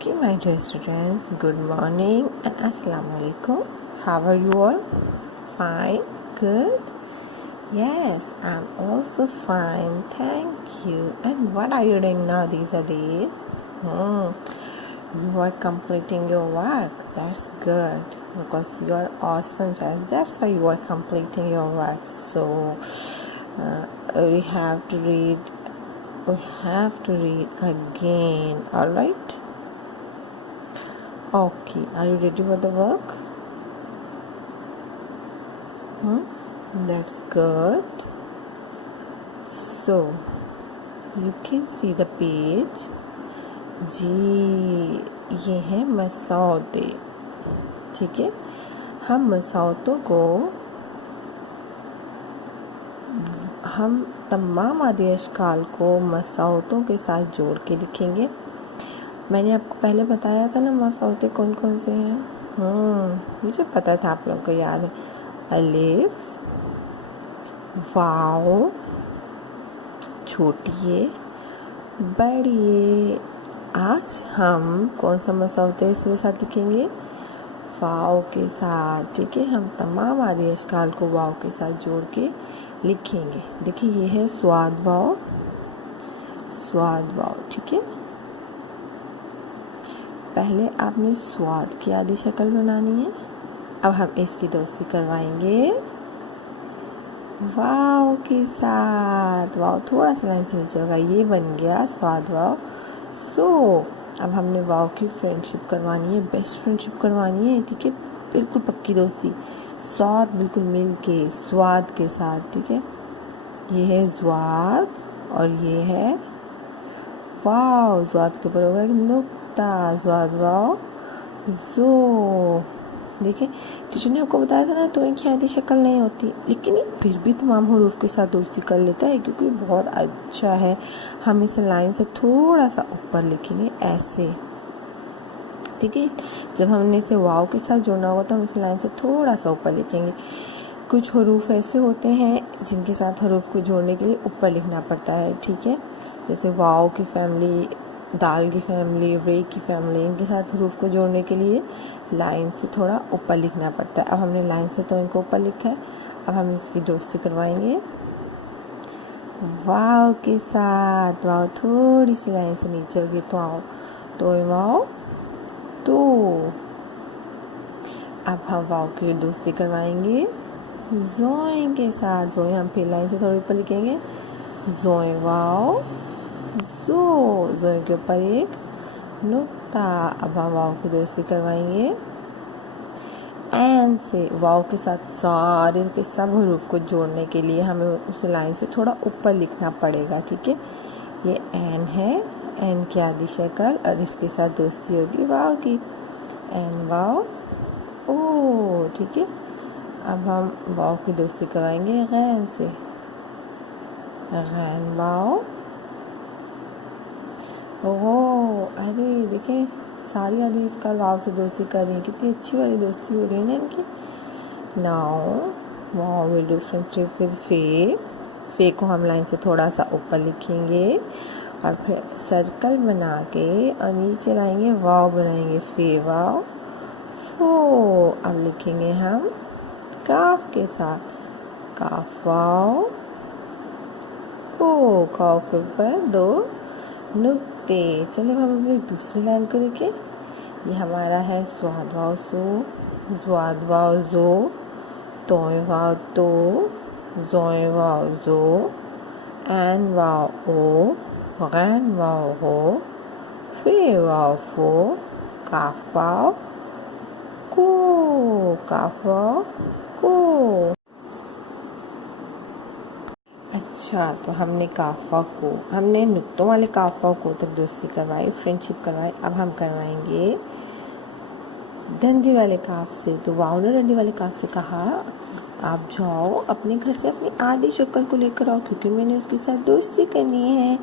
Okay, my dear students, good morning and Assalamu alaikum. How are you all? Fine? Good? Yes, I'm also fine. Thank you. And what are you doing now these days? You are completing your work. That's good because you are awesome child. That's why you are completing your work. So we have to read. We have to read again. All right. Okay, are you ready for the work? That's good. So, you can see the page. जी ये है मसौदे. ठीक है, हम मसौदों को हम तमाम आदि अशकाल को मसौदों के साथ जोड़ के लिखेंगे. मैंने आपको पहले बताया था ना मसौदे कौन कौन से हैं. मुझे पता था आप लोगों को याद है. अलिफ, वाव, छोटी है, बड़ी है. आज हम कौन सा मसौदे इसके साथ लिखेंगे? वाव के साथ. ठीक है, हम तमाम आदि अशकाल को वाव के साथ जोड़ के लिखेंगे. देखिए ये है स्वाद वाव, स्वाद वाव. ठीक है, पहले आपने स्वाद की आधी शक्ल बनानी है. अब हम इसकी दोस्ती करवाएंगे वाव के साथ. वाव थोड़ा सा लाइन से नीचे होगा. ये बन गया स्वाद वाव. सो अब हमने वाव की फ्रेंडशिप करवानी है, बेस्ट फ्रेंडशिप करवानी है. ठीक है, बिल्कुल पक्की दोस्ती. स्वाद बिल्कुल मिल के स्वाद के साथ. ठीक है, ये है स्वाद और ये है वाव. स्वाद के ऊपर होगा एक नुक्ता. स्वाद वाव जो. देखिए टीचर ने आपको बताया था ना तो इनकी आधी शक्ल नहीं होती, लेकिन ये फिर भी तमाम हरूफ के साथ दोस्ती कर लेता है क्योंकि बहुत अच्छा है. हम इसे लाइन से थोड़ा सा ऊपर लिखेंगे ऐसे. ठीक है, जब हमने इसे वाव के साथ जोड़ना होगा तो हम इसे लाइन से थोड़ा सा ऊपर लिखेंगे. कुछ हरूफ ऐसे होते हैं जिनके साथ हरूफ को जोड़ने के लिए ऊपर लिखना पड़ता है. ठीक है, जैसे वाव की फैमिली, दाल की फैमिली, रे की फैमिली, इनके साथ हरूफ को जोड़ने के लिए लाइन से थोड़ा ऊपर लिखना पड़ता है. अब हमने लाइन से तो इनको ऊपर लिखा है. अब हम इसकी दोस्ती करवाएंगे वाव के साथ. वाव थोड़ी सी लाइन से नीचे होगी तो आओ तो वाव तो. अब हम वाव की दोस्ती करवाएंगे जोए के साथ. जोए हम फिर लाइन से थोड़ी ऊपर लिखेंगे. जोए वाव जो. जोए के ऊपर एक नुक्ता. अब हम वाव की दोस्ती करवाएंगे एन से. वाव के साथ सारे के सब हरूफ को जोड़ने के लिए हमें उस लाइन से थोड़ा ऊपर लिखना पड़ेगा. ठीक है, ये एन है. एन की आधी शक्ल और इसके साथ दोस्ती होगी वाव की. एन वाव ओ. ठीक है, अब हम वाव की दोस्ती करवाएंगे गैन से. गैन वाव ओह. अरे देखें सारी आदि इसका वाव से दोस्ती कर रही है. कितनी अच्छी वाली दोस्ती हो रही है ना इनकी. Now wow will do friendship with फे. फे को हम लाइन से थोड़ा सा ऊपर लिखेंगे और फिर सर्कल बना के और नीचे लाएंगे वाव बनाएंगे. फे वाव फो. अब लिखेंगे हम काफ के साथ. काफ वाव को. काफ के ऊपर दो नुक्ते. चलिए हम अपनी दूसरी लाइन को लिखें. ये हमारा है स्वाद वाव सो, स्वाद वाव जो, तोय वाव तो, जोय वाव जो, एन वाव ओ, गैन वाव हो, फे वाव फो, काफ वाव को. काफ वाव को. अच्छा, तो हमने काफा को, हमने नुक्तों वाले काफा को तक दोस्ती करवाई, फ्रेंडशिप करवाई. अब हम करवाएंगे डंडी वाले काफ से. तो वाव ने डंडी वाले काफ से कहा आप जाओ अपने घर से अपनी आधी शक्ल को लेकर आओ क्योंकि मैंने उसके साथ दोस्ती करनी है.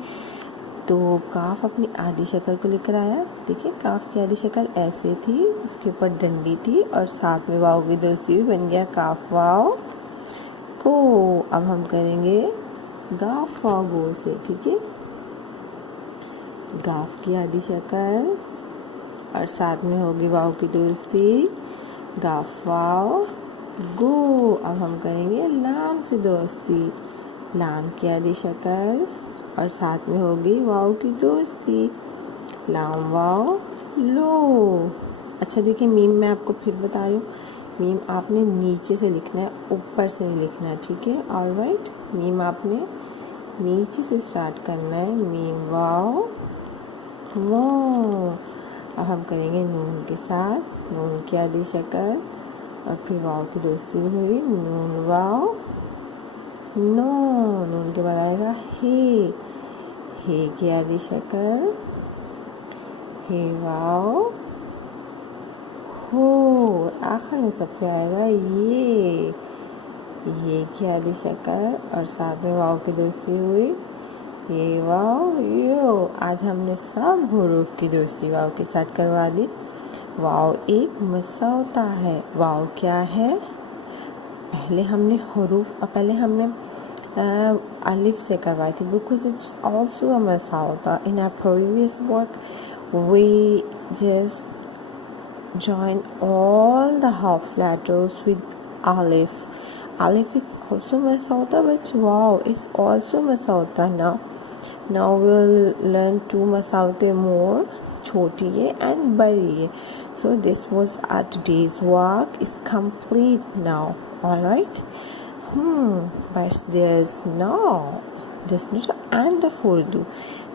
तो काफ अपनी आधी शक्ल को लेकर आया. देखिए काफ की आधी शक्ल ऐसे थी, उसके ऊपर डंडी थी और साथ में वाव की दोस्ती भी बन गया काफ वाव को. अब हम करेंगे गाफ वाव गो से. ठीक है, गाफ की आधी शक्ल और साथ में होगी वाव की दोस्ती गाफ वाव गो। अब हम करेंगे लाम से दोस्ती, लाम की आधी शक्ल और साथ में होगी वाव की दोस्ती लाम वाव लो। अच्छा देखिए, मीम मैं आपको फिर बता रही हूँ, मीम आपने नीचे से लिखना है, ऊपर से नहीं लिखना है, ठीक है। ऑलराइट, मीम आपने नीचे से स्टार्ट करना है, मीम वाव वो। अब हम करेंगे नून के साथ, नून की आधी शक्ल और फिर वाव की दोस्ती हुई नून वाव नो। नून के बाद आएगा हे की आधी शक्ल हे वाव हो। आखिर में सबसे आएगा ये की आधी शक्ल और साथ में वाव की दोस्ती हुई ये वाव यो। आज हमने सब हुरूफ की दोस्ती वाव के साथ करवा दी। वाव एक मसौता है। वाव क्या है? पहले हमने अलिफ से करवाई थी, बिकॉज इट्स ऑल्सो अ मसौता। In our previous work we just join all the half letters with alif. Alif is also masauta, but wow, it's also masauta now. Now we'll learn two masaute more, choti hai and bari hai. So this was our today's work is complete now. All right. But there's just not and of Urdu.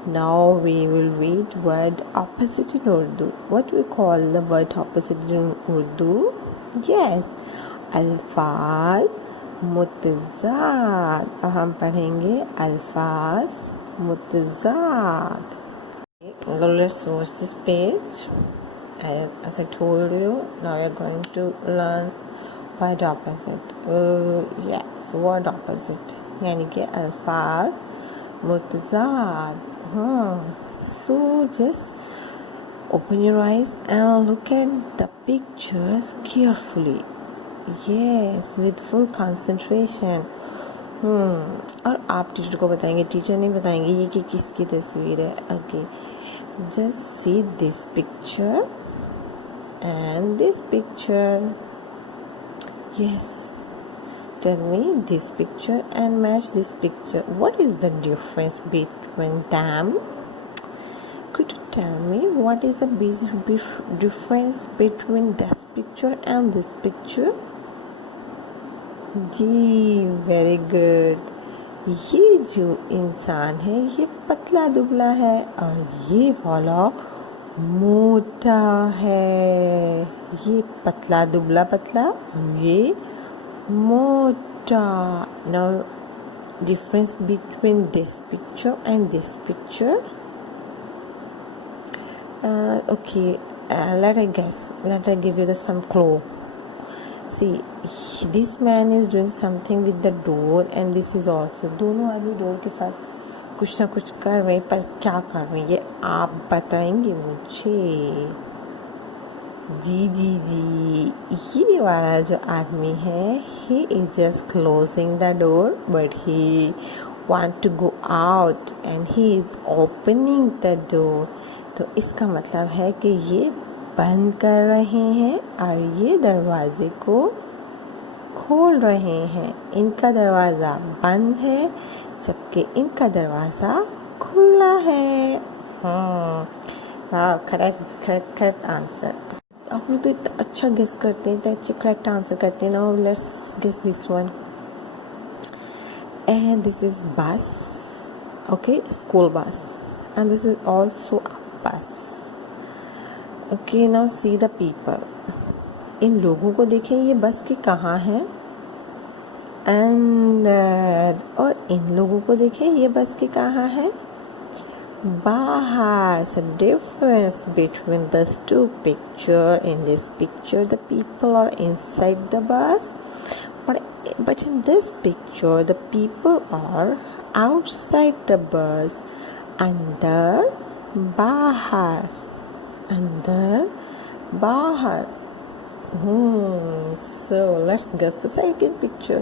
Now we will read word opposite in Urdu. What we call the word opposite in Urdu? Yes, अल्फाज मुतज़ाद। अब हम पढ़ेंगे अल्फाज मुतज़ाद। Let's watch this page. As I told you, now we are going to learn word opposite. Yes, word opposite. यानी कि अल्फाज मुतज़ाद। So just open your eyes and look at the pictures carefully. Yes, with full concentration. और आप teacher को बताएंगे, teacher नहीं बताएंगे ये कि किसकी तस्वीर है। Okay, just see this picture and this picture. Yes, tell me this picture and match this picture. What is the difference between them? Could you tell me what is the difference between this picture and this picture? जी, very good. ये जो इंसान है ये पतला दुबला है और ये वाला मोटा है। ये पतला दुबला पतला, ये मोटा। Now difference between this picture and this picture. Okay, let I guess. Let I give you some clue. See, this man is doing something with the door and this is also. दोनों आदमी door के साथ कुछ ना कुछ कर रहे हैं, पर क्या कर रहे हैं ये आप बताएंगे मुझे। जी, ये वाला जो आदमी है, he is just closing the door but he want to go out and he is opening the door. तो इसका मतलब है कि ये बंद कर रहे हैं और ये दरवाजे को खोल रहे हैं। इनका दरवाज़ा बंद है जबकि इनका दरवाज़ा खुला है। Correct answer. आप लोग तो इतना अच्छा गेस करते हैं, इतना अच्छा करेक्ट आंसर करते हैं। Now let's guess this one. And this is bus, okay, school bus, and this is also a bus. Okay, now see the people. इन लोगों को देखें, ये बस के कहाँ हैं? अंदर। और इन लोगों को देखें, ये बस के कहाँ हैं? बाहर. So difference between these two picture. In this picture, the people are inside the bus, but in this picture, the people are outside the bus. अंदर बाहर, अंदर बाहर. So let's guess the second picture.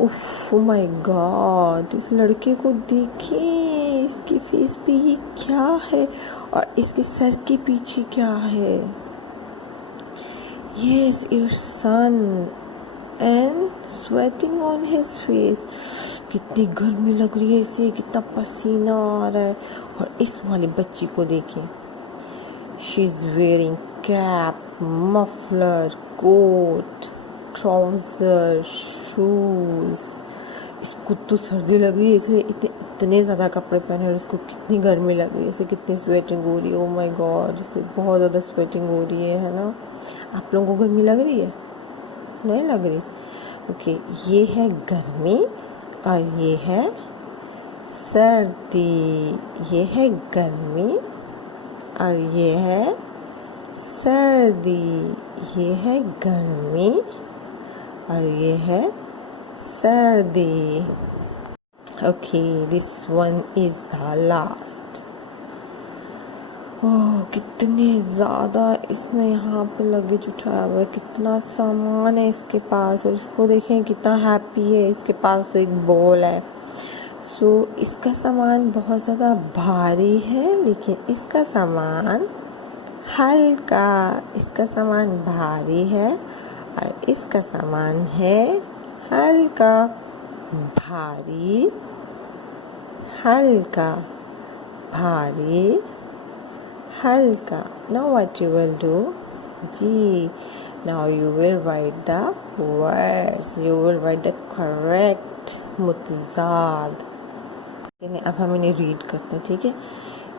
उफ, oh my God, इस लड़के को देखिए, इसके फेस पे ये क्या है और इसके सर के पीछे क्या है। Yes, it's sun and sweating on his face. कितनी गर्मी लग रही है इसे, कितना पसीना आ रहा है। और इस वाली बच्ची को देखिए, she is wearing cap, muffler, coat, trouser, shoes. इसको तो सर्दी लग रही है, इसलिए इतने ज़्यादा कपड़े पहने और इसको कितनी गर्मी लग रही है, इसे कितनी स्वेटिंग हो रही है। ओ माय गॉड, इसे बहुत ज़्यादा स्वेटिंग हो रही है ना। आप लोगों को गर्मी लग रही है? नहीं लग रही? ओके, ये है गर्मी और ये है सर्दी। ये है गर्मी और ये है सर्दी। ये है गर्मी और ये है सर्दी। Okay, this one is the last. Oh, कितने ज़्यादा इसने यहाँ पे लगेज उठाया हुआ है, कितना सामान है इसके पास। और इसको देखें कितना हैप्पी है, इसके पास एक बॉल है। सो इसका सामान बहुत ज़्यादा भारी है, लेकिन इसका सामान हल्का। इसका सामान भारी है और इसका सामान है हल्का। भारी, हल्का, भारी, हल्का। Now what you will do? G. Now you will write the words. You will write the correct मुतज़ाद। चलिए अब हम इन्हें रीड करते हैं, ठीक है।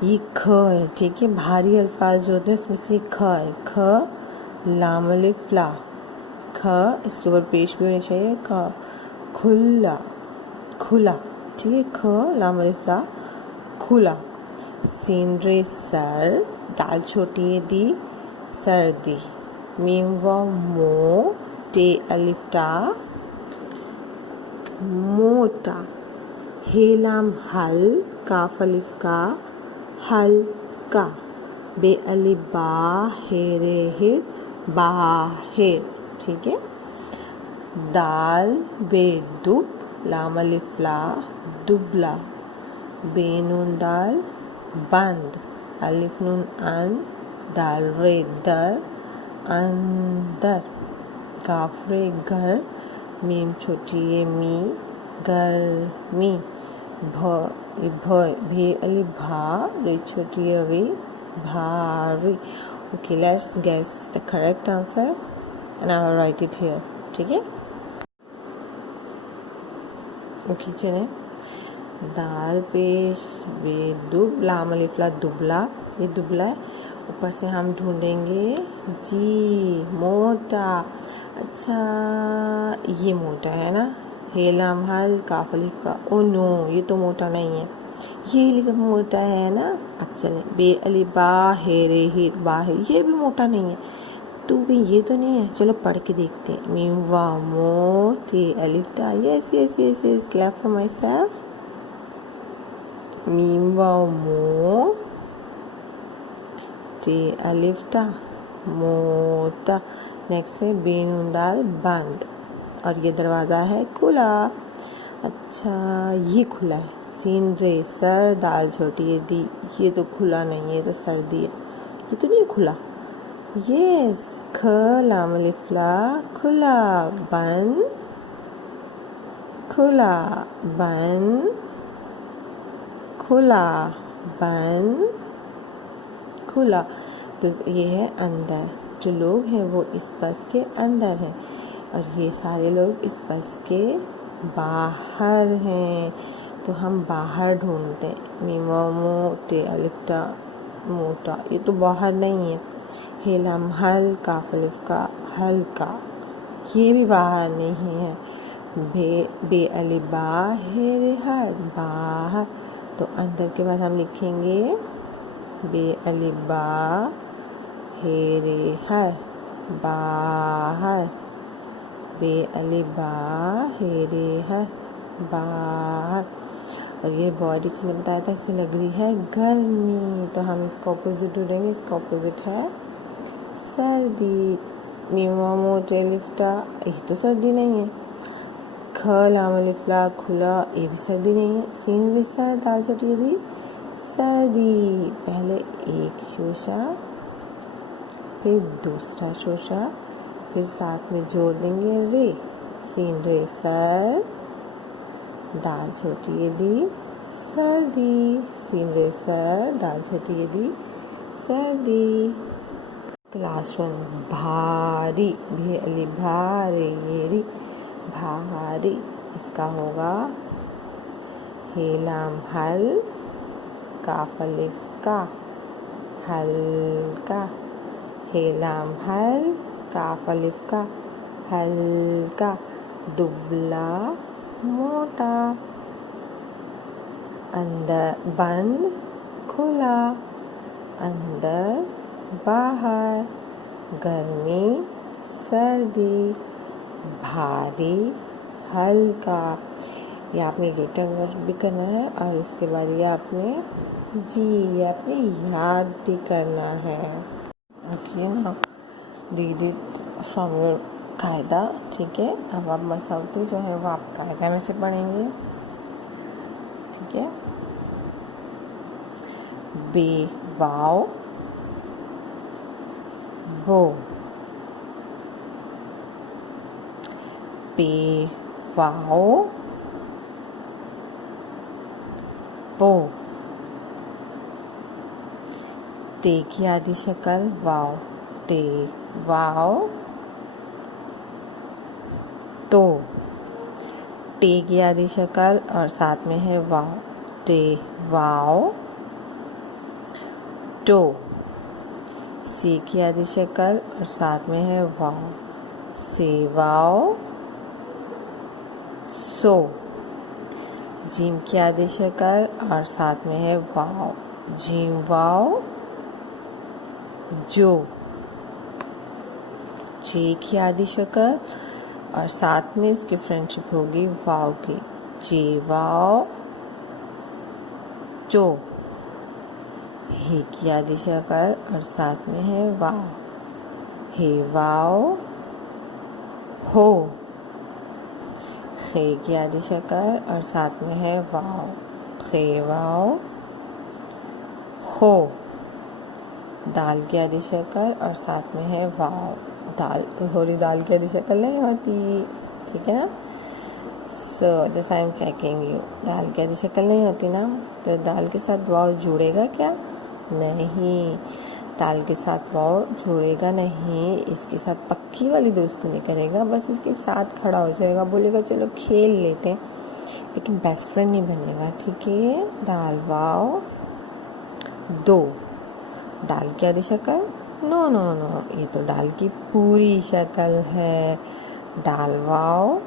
ये ख है, ठीक है। भारी अल्फाज जो होते हैं उसमें से ख है। ख, लाम अलिफ ला। ख, इसके ऊपर पेश भी होनी चाहिए। ख, खुला, खुला, ठीक है। ख, लाम अलिफ ला, खुला। सीन रे सर, दाल छोटी है दी, सर्दी। मीम व मो, टे अलिफ टा, मोटा। हेलाम हल, काफ अलिफ का, हल्का। बे अलिफ बा, हेरे हिर, बाहिर, ठीक है। दाल बे दुब, लाम अलिफ ला, दुबला। बेनून दाल, बंद। अलिफ नून अन, दाल रे दर, अंदर। काफ रे घर, मीम छोटी ये मी, गर्मी। भे अली भा, रे छोटी ये रे, भारी। Okay, let's guess the correct answer and I will write it here, ठीक है। ओके, चलें। दाल पेश बे दुब, लाम अलिफ ला, दुबला। ये दुबला है। ऊपर से हम ढूंढेंगे जी, मोटा। अच्छा, ये मोटा है ना। हेलाम हल, काफ अलिफ का। ओ नो, ये तो मोटा नहीं है, ये लेकिन मोटा है ना। अब चलें। बे अलिफ बा, हेरे हिर, बाहिर, ये भी मोटा नहीं है। तो भी ये तो नहीं है। चलो पढ़ के देखते हैं। मीम वा मो, टे अलिफ टा। Yes yes yes yes, clap for myself. मीम वाव मो, टे अलिफ टा, मोटा। नेक्स्ट है बेनून दाल, बंद। और ये दरवाज़ा है खुला। अच्छा, ये खुला है। सीन रे सर, दाल छोटी है दी। ये तो खुला नहीं है, ये तो सर्दी है। ये तो नहीं खुला। यस, ख लाम अलिफ ला, खुला। बंद, खुला, बंद, खुला, बंद, खुला। तो ये है अंदर। जो लोग हैं वो इस बस के अंदर हैं और ये सारे लोग इस बस के बाहर हैं। तो हम बाहर ढूंढते हैं। मीमा मोटे अलिफ्टा, मोटा, ये तो बाहर नहीं है। हेलम हल, काफ अलिफ का, हल्का, ये भी बाहर नहीं है। बे अली बाहर, हर, बाहर। तो अंदर के बाद हम लिखेंगे बे अली बा, हेरे हर, बाहर। बे अली बा, हेरे हर, बाहर। और ये बॉडी ने बताया था इसे लग रही है गर्मी, तो हम इसका ऑपोजिट ढूंढेंगे। इसका ऑपोजिट है सर्दी। मीमा मोटे लिफ्टा, ये तो सर्दी नहीं है। ख ख लाम अलिफ ला खुला, ये भी सर्दी नहीं है। सीन भी सर, दाल छोटी ये दी सर्दी। पहले एक शोशा, फिर दूसरा शोशा, फिर साथ में जोड़ देंगे रे। सीन रे सर, दाल छोटी ये दी सर्दी। सीन रे सर, दाल छोटी ये दी सर्दी। क्लासरूम भारी, भी अली भारी ये री भारी, इसका होगा हेलाम हल, काफ अलिफ का हल्का। हेलाम हल, काफ अलिफ का हल्का। दुबला मोटा, अंदर बंद खुला, अंदर बाहर। गर्मी सर्दी, भारी हल्का। ये आपने रिटर्न वर्क भी करना है और उसके बाद ये आपने याद भी करना है। ओके ना, रीड इट फ्रॉम योर कायदा। ठीक है, अब आप मसौती जो है वो आप कायदा में से पढ़ेंगे। ठीक है, बे वाओ बो, पे वाओ बो। ते की आधी शक्ल वाओ, ते वाओ तो। टे की आधी शक्ल और साथ में है वाओ, टे वाओ टो। सी की आधी शक्ल और साथ में है वाओ, से वाओ सो। जीम की आधी शक्ल और साथ में है वाओ, जीम वाओ जो। जे की आधी शक्ल और साथ में इसकी फ्रेंडशिप होगी वाओ की, जे वाओ जो। हे की आधी शक्ल और साथ में है वाओ, हे वाओ हो। खे की आधी शक्ल और साथ में है वाओ, खे वाओ हो। दाल की आधी शक्ल और साथ में है वाओ, दाल की आधी शक्ल नहीं होती। ठीक है ना, सो जैसा आई एम चेकिंग यू, दाल की आधी शक्ल नहीं होती ना, तो दाल के साथ वाओ जुड़ेगा क्या? नहीं, दाल के साथ वाओ जुड़ेगा नहीं। इसके साथ पक्की वाली दोस्ती नहीं करेगा, बस इसके साथ खड़ा हो जाएगा, बोलेगा चलो खेल लेते हैं, लेकिन बेस्ट फ्रेंड नहीं बनेगा। ठीक है, दाल वाओ दो। दाल की आधी शक्ल, नो नो नो, ये तो दाल की पूरी शक्ल है। दाल वाओ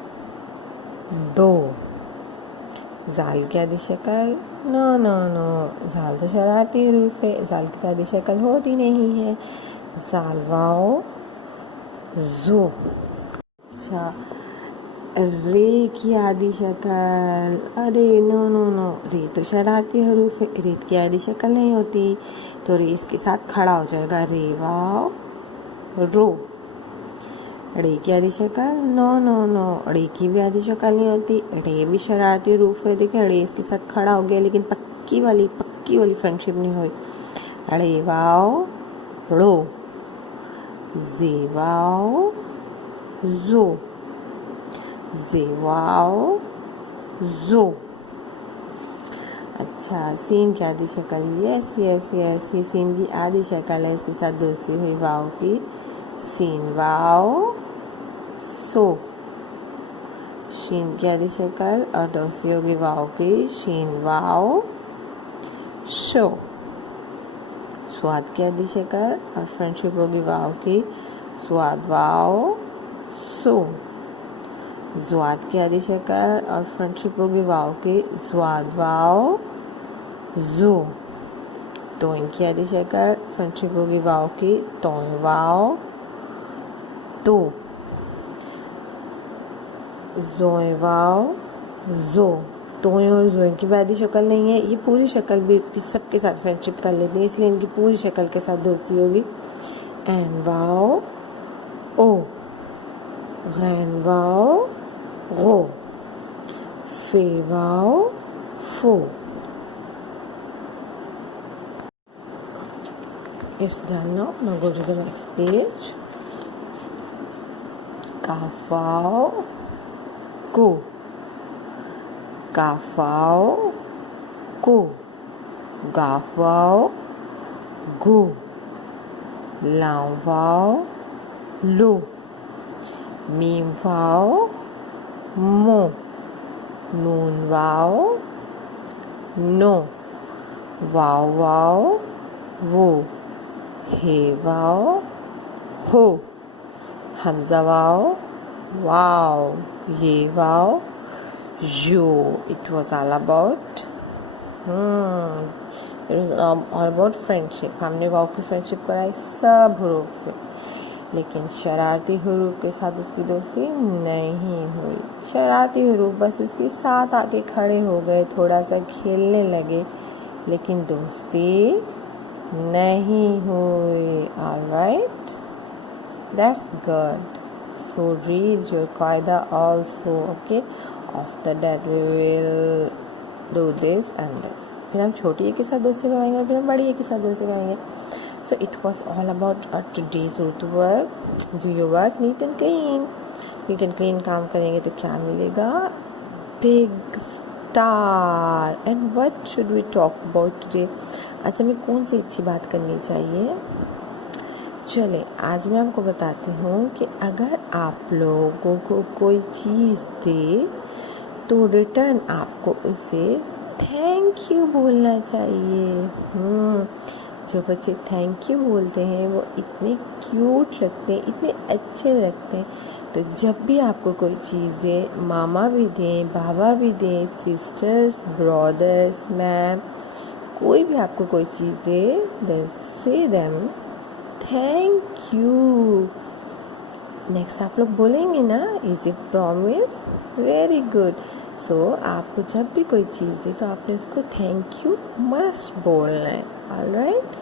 दो। जाल की आधी शक्ल, नो नो नो, जाल तो शरारती रूप है, जाल की आधी शक्ल होती नहीं है। जाल वाओ जो। अच्छा, रे की आधी शक्ल, अरे नो नो नो, रे तो शरारती हरूफ है, रेत की आधी शक्ल नहीं होती, तो रे इसके साथ खड़ा हो जाएगा, रे वाओ रो। रे की आधी शक्ल, नो नो नो, रे की भी आधी शक्ल नहीं होती, रे भी शरारती रूप है। देखिए रे इसके साथ खड़ा हो गया, लेकिन पक्की वाली फ्रेंडशिप नहीं हुई। रे वाओ रो, जे वाओ जो, जे वाओ जो। अच्छा, सीन की आधी शक्ल, यस यस यस, ये सीन की आधी शक्ल है, इसके साथ दोस्ती हुई वाओ की, सीन वाओ सो। शीन की आधी शक्ल और दोस्ती होगी वाओ की, शीन वाओ शो। स्वाद की आधी शक्ल और फ्रेंडशिप होगी वाओ की, स्वाद वाओ सो। ज़्वाद की आधी शक्ल और फ्रेंडशिप होगी वाओ की, ज़्वाद वाओ जो। तोइन की आधी शक्ल, फ्रेंडशिप होगी वाओ की, तोइन वाओ तो। जोए वाओ जो। तोए और जोए की भी आधी शक्ल नहीं है, ये पूरी शक्ल भी सबके साथ फ्रेंडशिप कर लेती है, इसलिए इनकी पूरी शक्ल के साथ दोस्ती होगी। N wow O, gain wow go. Fe vowel, fo. It's done now. Now go to the next page. Kaf vowel, ko. Kaf vowel, ko. Gaf vowel, go. Lam vowel, lo. Mim vowel, mo. Noon vowel, no. Vowel vowel, wo. He vowel, ho. Hamza vowel, wow. Ye vowel, yo. It was all about it was all about friendship. हमने वाव की friendship कराई सब हरूफ से, लेकिन शरारती हरूफ के साथ उसकी दोस्ती नहीं हुई। शरारती हरूफ बस उसके साथ आके खड़े हो गए, थोड़ा सा खेलने लगे, लेकिन दोस्ती नहीं हुई। Alright, that's good. So read your qaida also. Okay, after that we will do this and this. फिर हम छोटी ए के साथ दोस्ती करवाएंगे, फिर हम बड़ी ए के साथ दोस्ती करवाएंगे। So it was all about today's Urdu work. Do your work neat and clean. Neat and clean काम करेंगे तो क्या मिलेगा? Big star. And what should we talk about today? आज हमें कौन सी अच्छी बात करनी चाहिए? चले आज मैं आपको बताती हूँ कि अगर आप लोगों को कोई चीज़ दे तो रिटर्न आपको उसे थैंक यू बोलना चाहिए। जो बच्चे थैंक यू बोलते हैं वो इतने क्यूट लगते हैं, इतने अच्छे लगते हैं। तो जब भी आपको कोई चीज़ दे, मामा भी दें, बाबा भी दें, सिस्टर्स, ब्रदर्स, मैम, कोई भी आपको कोई चीज़ दे, then say them thank you. Next आप लोग बोलेंगे ना, is it promise? Very good. So आपको जब भी कोई चीज़ दे तो आपने उसको थैंक यू मस्ट बोलना है। Alright,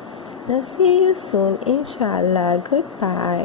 now see you soon इंशाल्लाह। Good bye.